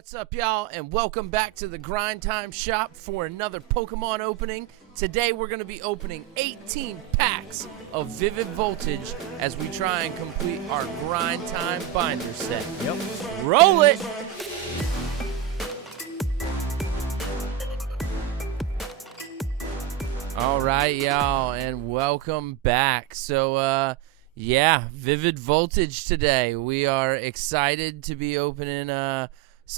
What's up, y'all, and welcome back to the Grind Time Shop for another Pokemon opening. Today we're going to be opening 18 packs of Vivid Voltage as we try and complete our Grind Time binder set. Yep. Roll it! All right, y'all, and welcome back. So, yeah, Vivid Voltage today. We are excited to be opening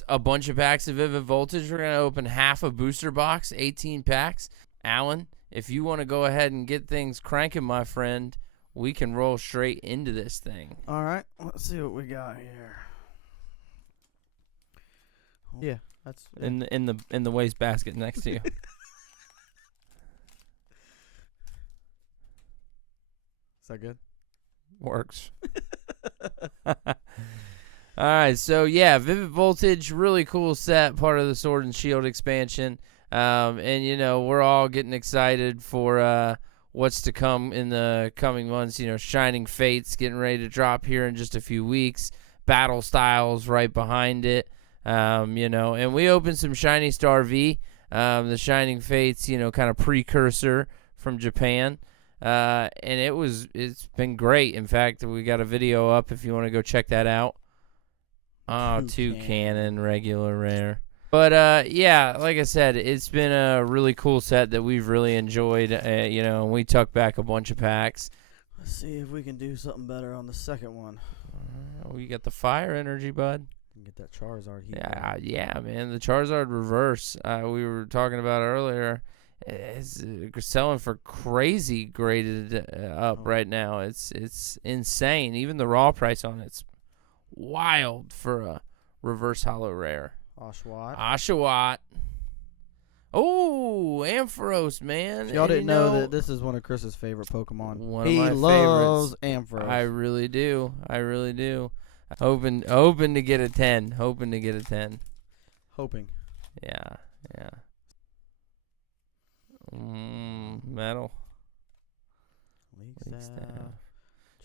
a bunch of packs of Vivid Voltage. We're going to open half a booster box, 18 packs. Alan, if you want to go ahead and get things cranking, my friend, we can roll straight into this thing. All right, let's see what we got here. Yeah, that's in the waste basket next to you. Is that good? Works. All right, so yeah, Vivid Voltage, really cool set, part of the Sword and Shield expansion. And, you know, we're all getting excited for what's to come in the coming months. You know, Shining Fates getting ready to drop here in just a few weeks. Battle Styles right behind it. You know, and we opened some Shiny Star V, the Shining Fates, you know, kind of precursor from Japan. And it's been great. In fact, we got a video up if you want to go check that out. Oh, Toucannon, regular rare. But, yeah, like I said, it's been a really cool set that we've really enjoyed, you know, and we tucked back a bunch of packs. Let's see if we can do something better on the second one. We got the fire energy, bud. Get that Charizard heat. Yeah, man, the Charizard reverse, we were talking about earlier, is selling for crazy graded up right now. It's insane. Even the raw price on it's wild for a reverse holo rare. Oshawott. Oh, Ampharos, man. Y'all didn't know that this is one of Chris's favorite Pokemon. He loves Ampharos. I really do. Hoping to get a 10. Hoping. Yeah. Metal. League staff.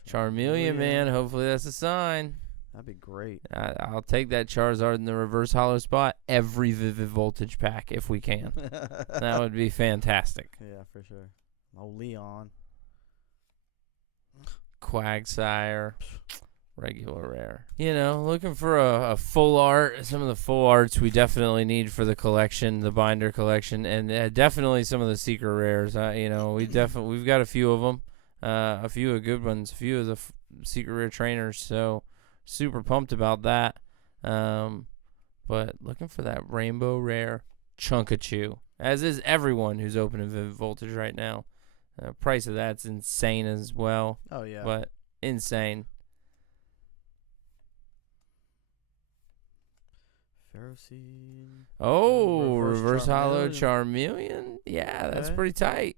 Charmeleon, man. Hopefully that's a sign. That'd be great. I'll take that Charizard in the reverse holo spot every Vivid Voltage pack if we can. That would be fantastic. Yeah, for sure. Oh, Leon. Quagsire. Regular rare. You know, looking for a full art. Some of the full arts we definitely need for the collection, the binder collection, and definitely some of the secret rares. You know, we've got a few of them, a few of good ones, a few of the secret rare trainers. So super pumped about that. But looking for that rainbow rare Chunkachu, as is everyone who's opening Vivid Voltage right now. Price of that's insane as well. Oh yeah, but insane. Oh, reverse holo Charmeleon. Yeah, that's pretty tight.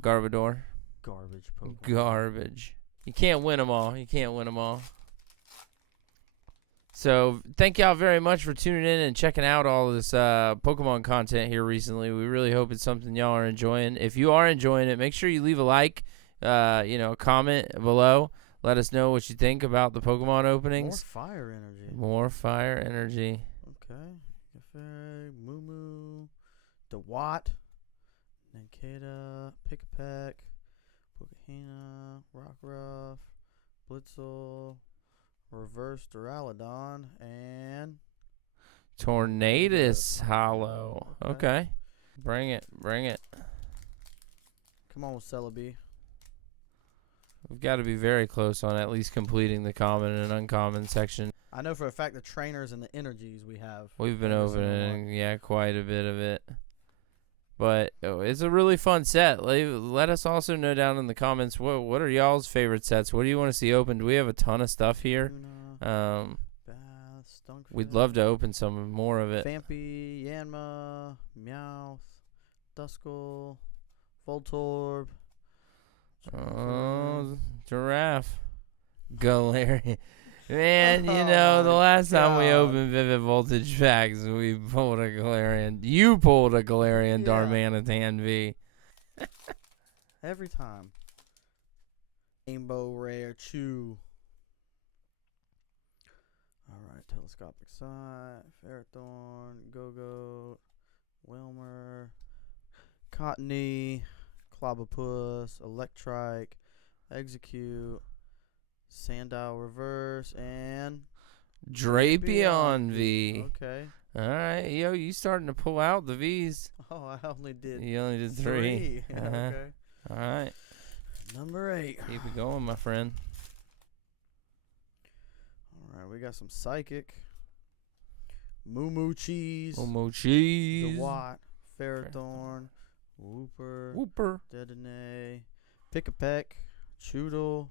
Garbodor. Garbage Pokemon. Garbage. You can't win them all. So thank y'all very much for tuning in and checking out all this Pokemon content here recently. We really hope it's something y'all are enjoying. If you are enjoying it, make sure you leave a like, you know, comment below. Let us know what you think about the Pokemon openings. More fire energy. Okay. Café, Moo, DeWatt, Nankata, Pick-a-Peck, Pokehina, Rockruff, Blitzel, Reverse Duraludon, and Tornadus holo. Okay. Bring it. Come on, Celebi. We've got to be very close on at least completing the common and uncommon section. I know for a fact the trainers and the energies we have. We've been opening, quite a bit of it. But it's a really fun set. Let us also know down in the comments what are y'all's favorite sets. What do you want to see opened? We have a ton of stuff here. We'd love to open some more of it. Vampy, Yanma, Meowth, Duskull, Voltorb. Oh, Giraffe. Galarian. Man, you know, the last time we opened Vivid Voltage packs, we pulled a Galarian. You pulled a Galarian Darmanitan V. Every time. Rainbow Rare Chew. All right, Telescopic Sight, Ferrothorn, Go-Go, Wilmer, Cottony, Clobopus, Electrike, Execute, Sandile Reverse, and Drapion V. Okay. All right, yo, you starting to pull out the V's. Oh, I only did You only did 3. Yeah, okay. All right. Number 8. Keep it going, my friend. All right, we got some Psychic, Moo Moo Cheese, Momo cheese. DeWatt, Ferrothorn, Whooper, Whooper. Dedenne, Pick-a-Peck, Choodle,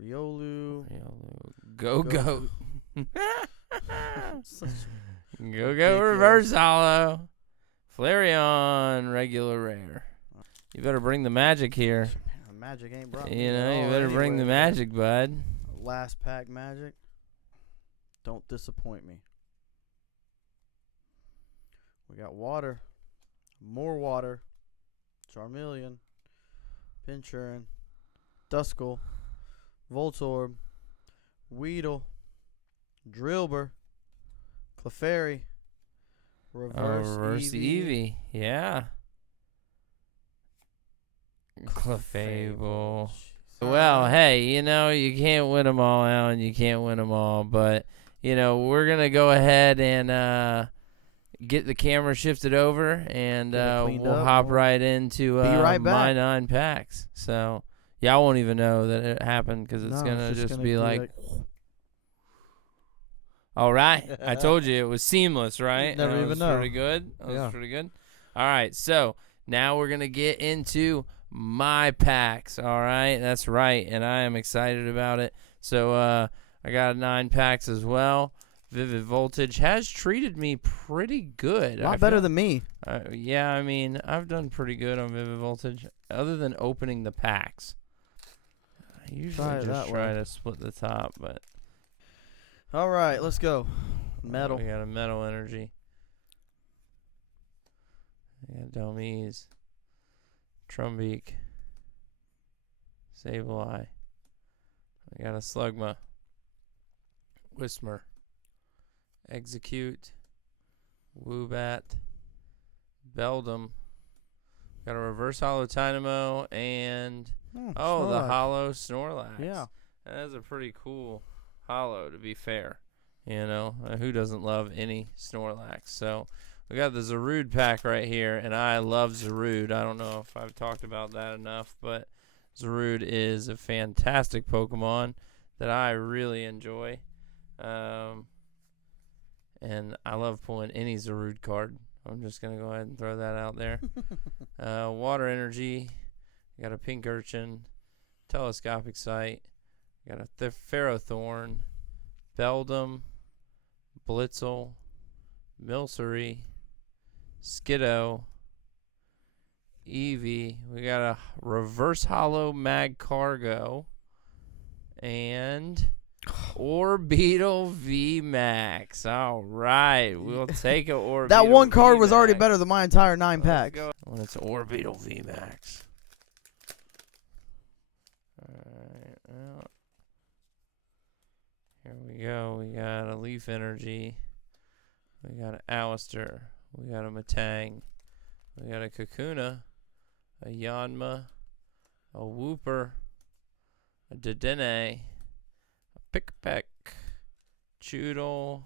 Riolu, Go go. Such Go go reverse hollow. Flareon regular rare. You better bring the magic here. Magic ain't brought You me know, at you all better bring the anyway, man. magic, bud. Last pack Magic. Don't disappoint me. We got water. More water. Charmeleon. Pinchurin. Duskull. Voltorb. Weedle. Drillbur. Clefairy. Reverse Eevee. Yeah. Clefable. Well, hey, you know, you can't win them all, Alan. You can't win them all. But, you know, we're going to go ahead and get the camera shifted over, and we'll hop right into right my back. 9 packs. So, yeah, I won't even know that it happened because it's going to just be like, all right. I told you it was seamless, right? Never That even was know. pretty good. That was Yeah. pretty good. All right, so now we're going to get into my packs. All right, that's right, and I am excited about it. So I got 9 packs as well. Vivid Voltage has treated me pretty good. A lot better than me. Yeah, I mean, I've done pretty good on Vivid Voltage, other than opening the packs. I usually just try to split the top, but... All right, let's go. Metal. We got a Metal Energy. We got Dummies. Trumbeak. Sableye. We got a Slugma. Whismer. Execute. Woobat. Beldum. Got a Reverse Hollow Dynamo and the Hollow Snorlax. Yeah. That's a pretty cool hollow, to be fair. You know, who doesn't love any Snorlax? So we got the Zarude pack right here, and I love Zarude. I don't know if I've talked about that enough, but Zarude is a fantastic Pokemon that I really enjoy. And I love pulling any Zarude card. I'm just going to go ahead and throw that out there. Water Energy. Got a Pink Urchin. Telescopic Sight. Got a Ferrothorn. Beldum. Blitzel. Milcery. Skiddo. Eevee. We got a Reverse Hollow Magcargo. And Orbeetle VMAX. All right. We'll take a Orbeetle That one card VMAX. was already better than my entire 9 packs. Go. When it's Orbeetle VMAX. Alright, well, here we go. We got a Leaf Energy. We got an Alistair. We got a Matang. We got a Kakuna. A Yanma. A Whooper. A Dedenne. A Pick-a-Peck. Choodle.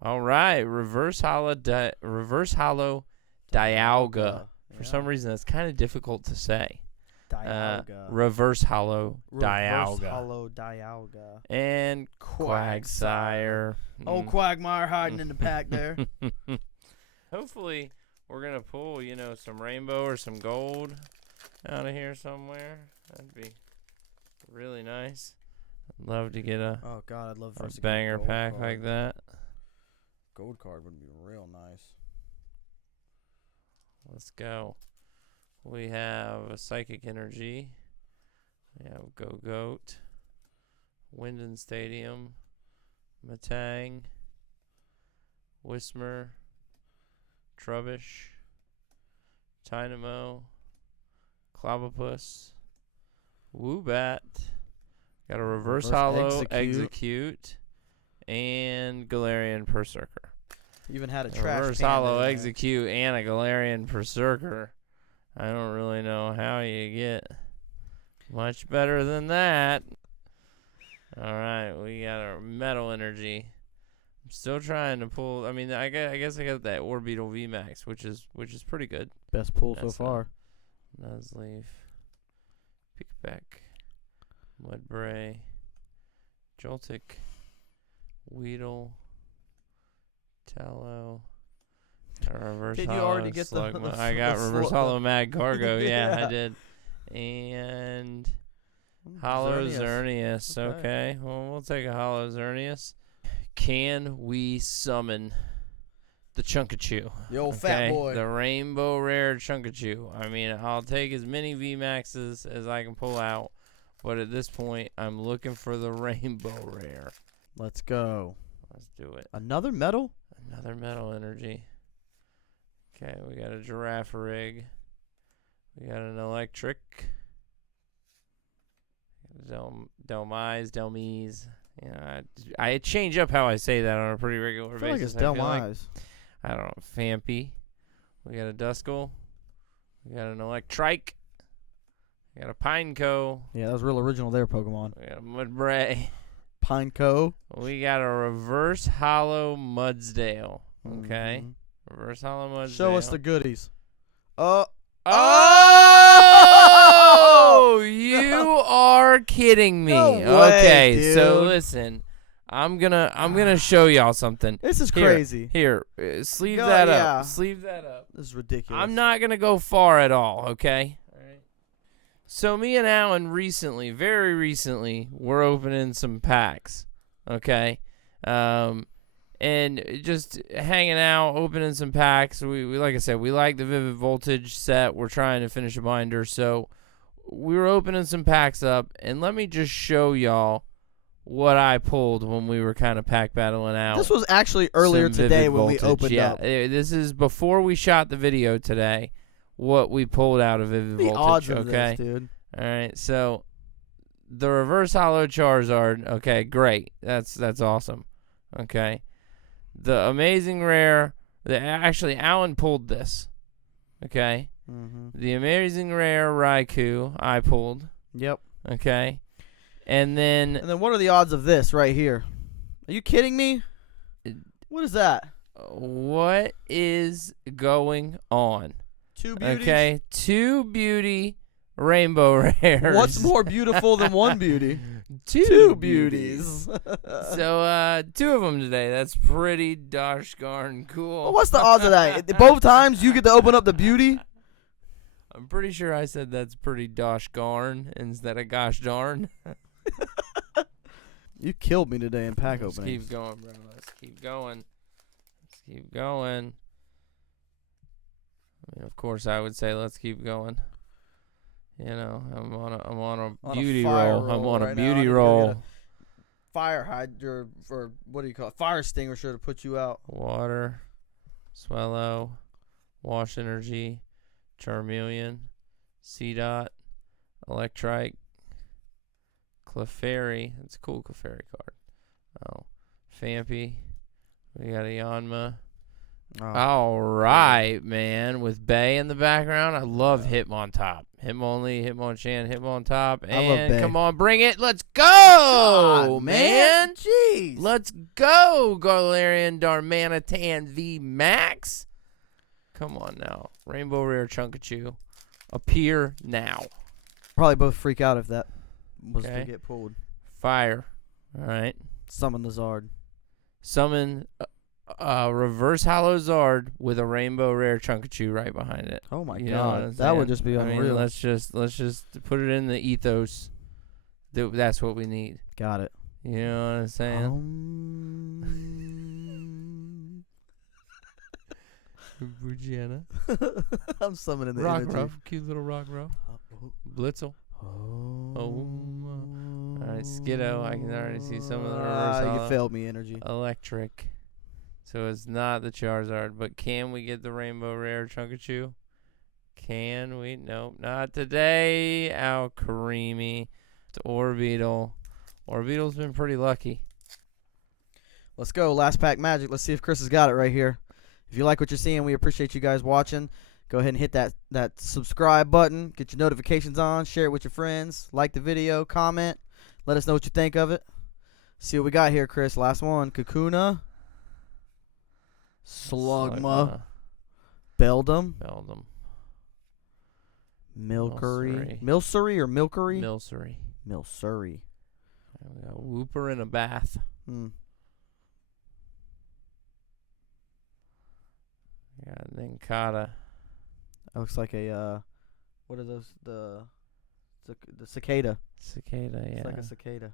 All right, Reverse Hollow Dialga. For some reason, that's kind of difficult to say. Dialga. Reverse Hollow Reverse Dialga. Hollow Dialga. And Quagsire. Oh, Quagmire hiding in the pack there. Hopefully, we're going to pull, you know, some rainbow or some gold out of here somewhere. That'd be really nice. I'd love to get a, Oh, God, I'd love for us to get banger gold pack card. like that. Gold card would be real nice. Let's go. We have a Psychic Energy. We have Go-Goat. Winden Stadium. Matang. Whismer. Trubbish. Dynamo. Clobopus. Woobat. Got a Reverse Hollow Execute. and Galarian Berserker. Even had a trash Reverse panda Hollow in there. Execute and a Galarian Berserker. I don't really know how you get much better than that. All right, we got our Metal Energy. I'm still trying to pull. I mean, I guess I got that Orbeetle VMAX, which is pretty good. Best pull so far. Nuzleaf, Pickback, Mudbray, Joltik, Weedle, Tallow. Did you already get the I got Reverse Hollow Mag Cargo. Yeah, Yeah. I did. And Hollow Xerneas. Okay. Well, we'll take a Hollow Xerneas. Can we summon the Chunkachu? The old fat boy. The Rainbow Rare Chunkachu. I mean, I'll take as many VMAXs as I can pull out. But at this point, I'm looking for the Rainbow Rare. Let's go. Let's do it. Another metal? Another Metal Energy. Okay, we got a Giraffe Rig. We got an Electric. Delmise. Yeah, I change up how I say that on a pretty regular I feel basis. like it's Delmise. I don't know. Fampy. We got a Duskull. We got an Electrike. We got a Pineco. Yeah, that was real original there, Pokemon. We got a Mudbray. Pineco. We got a Reverse Hollow Mudsdale. Okay. Mhm. Reverse Hollow Mudsdale. Show us the goodies. Oh! You are kidding me. No way, Okay, so dude. listen. I'm gonna show y'all something. This is crazy. Here, sleeve Go, that yeah. up. Sleeve that up. This is ridiculous. I'm not gonna go far at all, okay? All right. So me and Alan recently, very recently, we're opening some packs, okay? And just hanging out, opening some packs. We like I said, we like the Vivid Voltage set. We're trying to finish a binder, so we were opening some packs up, and let me just show y'all what I pulled when we were kind of pack battling out. This was actually earlier some today Vivid when we Voltage. opened yeah, up. This is before we shot the video today. What we pulled out of Vivid The Voltage. odds of Okay. this, dude. All right. So the Reverse Hollow Charizard. Okay, great. That's awesome. Okay. The Amazing Rare. Actually, Alan pulled this. Okay. Mm-hmm. The Amazing Rare Raikou I pulled. Yep. Okay. And then And then what are the odds of this right here? Are you kidding me? What is that? what is going on? 2 beauties? Okay. 2 beauty rainbow rares. What's more beautiful than 1 beauty? 2 beauties. So 2 of them today. That's pretty gosh darn cool. Well, what's the odds of that? Both times you get to open up the beauty? I'm pretty sure I said that's pretty dosh garn instead of gosh darn. You killed me today in pack Let's opening. keep going, bro. Let's keep going. Let's keep going. I mean, of course, I would say let's keep going. You know, I'm on a beauty roll. I'm on a beauty roll. Fire hydrant, or what do you call it? Fire extinguisher to put you out. Water, Swellow, Wash Energy, Charmeleon, C-Dot, Electrike, Clefairy. That's a cool Clefairy card. Oh, Fampy. We got a Yanma. Oh. All right, man. With Bay in the background, I love Hitmontop. Hitmonlee, Hitmonchan, Hitmontop. I love And Bay. come on, bring it. Let's go, God, man. Jeez. Let's go, Galarian Darmanitan V Max. Come on now. Rainbow Rare Chunkachu. Appear now. Probably both freak out if that was Okay. to get pulled. Fire. All right. Summon the Zard. Summon Reverse Hollow Zard with a Rainbow Rare Chunkachu right behind it. Oh my You know what I'm god. That would saying? just be I mean, unreal. let's just put it in the ethos. That's what we need. Got it. You know what I'm saying? Virginia. I'm summoning the Rock energy. Ruff. Cute little Rock Ruff. Blitzel. All right, Skiddo. I can already see some of the reverse You hollow. failed me, energy. Electric. So it's not the Charizard, but can we get the Rainbow Rare Chunkachu? Can we? Nope, not today. Alcremie. It's Orbeetle. Orbeetle's been pretty lucky. Let's go. Last pack magic. Let's see if Chris has got it right here. If you like what you're seeing, we appreciate you guys watching. Go ahead and hit that subscribe button. Get your notifications on. Share it with your friends. Like the video. Comment. Let us know what you think of it. See what we got here, Chris. Last one. Kakuna. Slugma. Beldum. Milcery. Milcery or Milkery? Milcery. Milcery. We got Whooper in a bath. We got Ninkata. That looks like a what are those? The cicada. Cicada, yeah. It's like a cicada.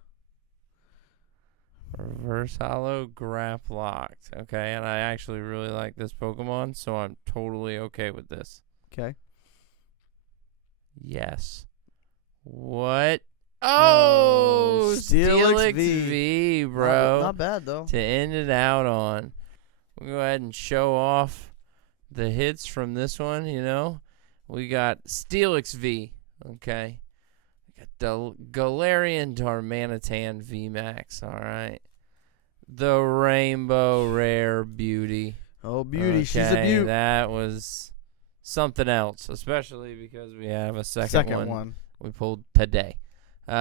Reverse Hollow Graplocked. Okay, and I actually really like this Pokemon, so I'm totally okay with this. Okay. Yes. What? Oh, Steelix V, bro. Not bad, though. To end it out on. We'll go ahead and show off the hits from this one, you know. We got Steelix V, okay. We got the Galarian Darmanitan VMAX, all right. The Rainbow Rare Beauty. Oh, beauty. Okay, She's a beaut. that was something else, especially because we have a second one we pulled today. We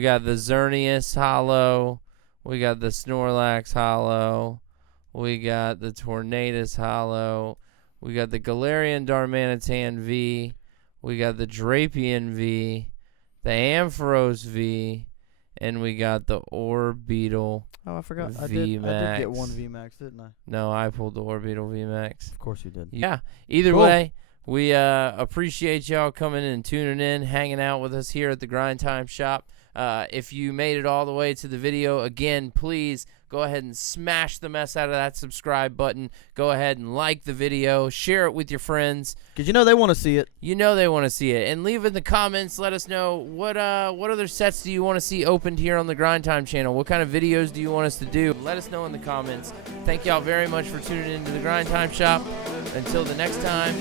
got the Xerneas Hollow. We got the Snorlax Hollow. We got the Tornadus Hollow. We got the Galarian Darmanitan V. We got the Drapion V. The Ampharos V. And we got the Orbeetle. Oh, I forgot. I VMAX. did get one VMAX, didn't I? No, I pulled the Orbeetle VMAX. Of course you did. Yeah. Either Cool. way, we appreciate y'all coming in and tuning in, hanging out with us here at the Grind Time Shop. If you made it all the way to the video, again, please go ahead and smash the mess out of that subscribe button. Go ahead and like the video. Share it with your friends. Because you know they want to see it. You know they want to see it. And leave in the comments. Let us know what other sets do you want to see opened here on the Grind Time channel. What kind of videos do you want us to do? Let us know in the comments. Thank y'all very much for tuning into the Grind Time Shop. Until the next time.